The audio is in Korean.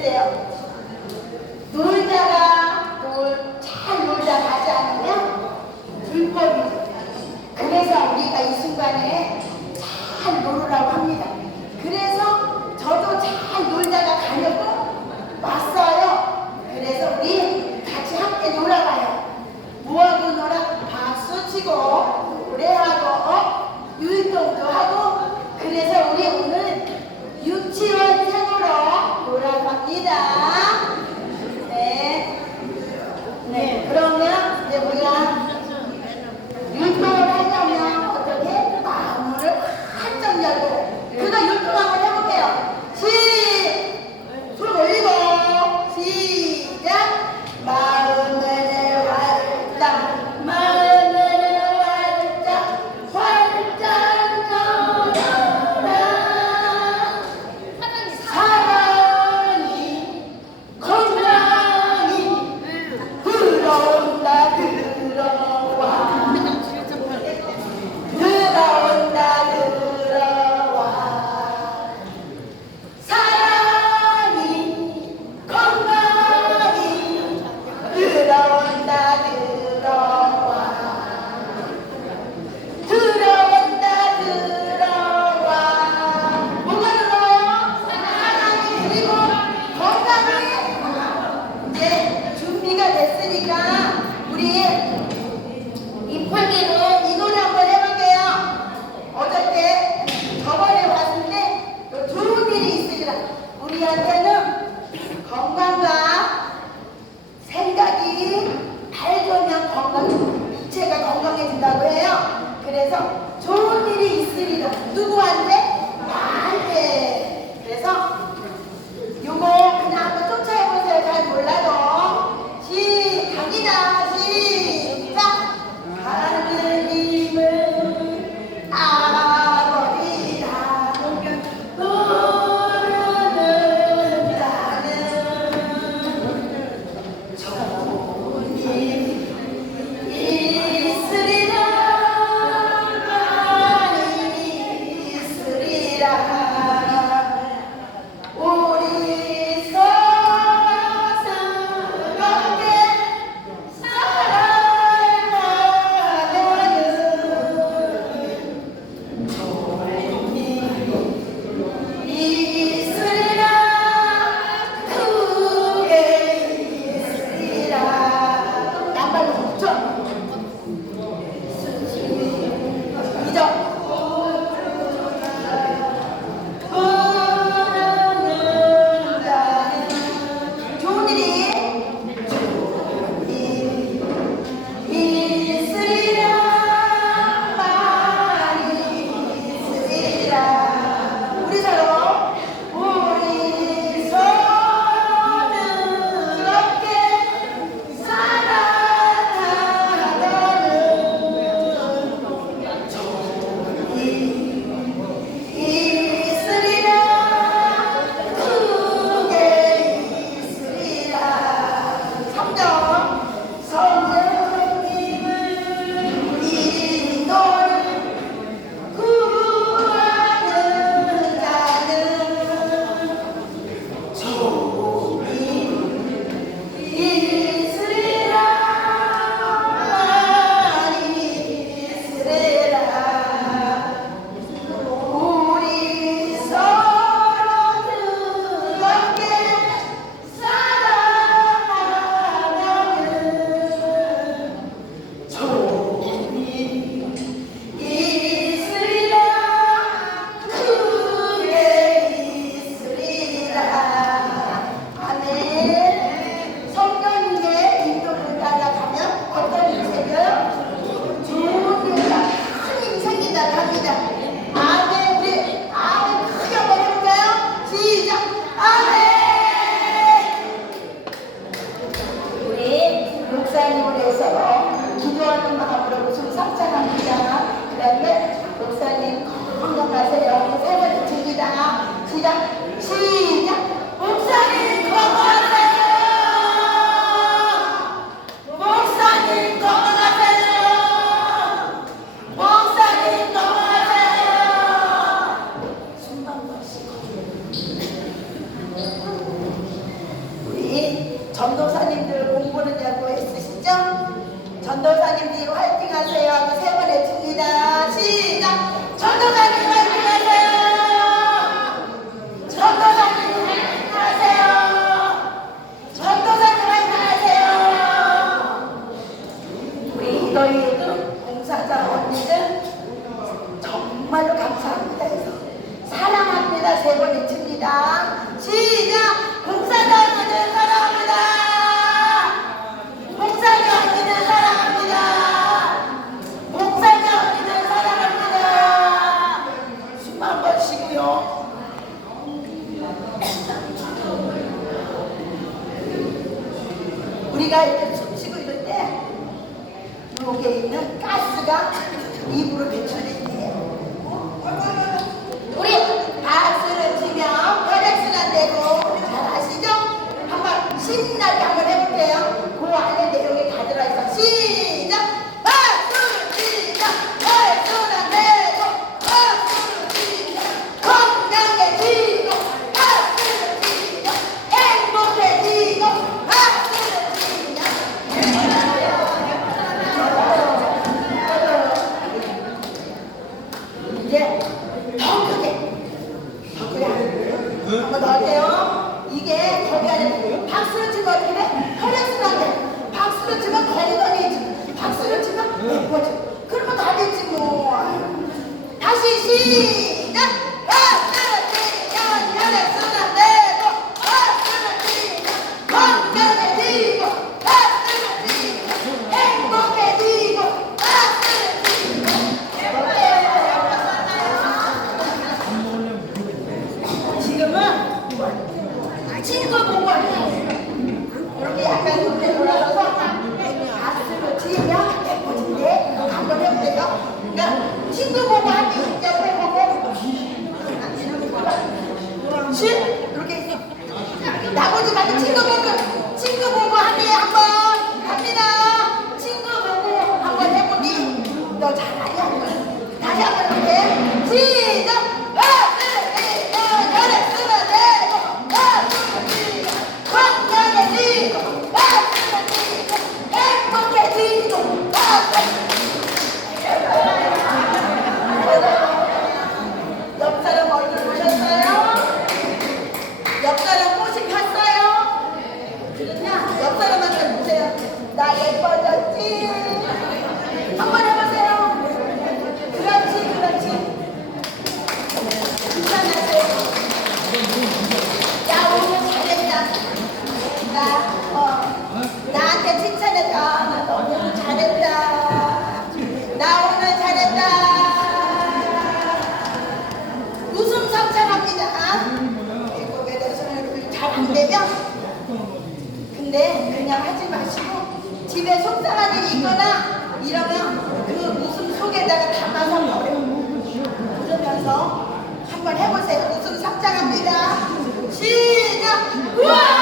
했대요. 놀다가 놀, 잘 놀다 가지 않으면 불법이 그래서 우리가 이 순간에 잘 놀으라고 전도사님들 공부는 냐고 했으시죠? 전도사님들 화이팅 하세요 세번 외칩니다. 시작! 전도사님 화이팅! 우리가 이렇게 숨쉬고 이럴 때 여기에 있는 가스가 입으로 배출이 돼요. 그러면 다겠지 뭐. 다시 시 그렇지? 이렇게 했어. 나머지 말고 친구 근데 그냥 하지 마시고 집에 속상한 일이 있거나 이러면 그 웃음 속에다가 담아서 버려요. 그러면서 한번 해보세요. 웃음 상장합니다. 시작! 우와!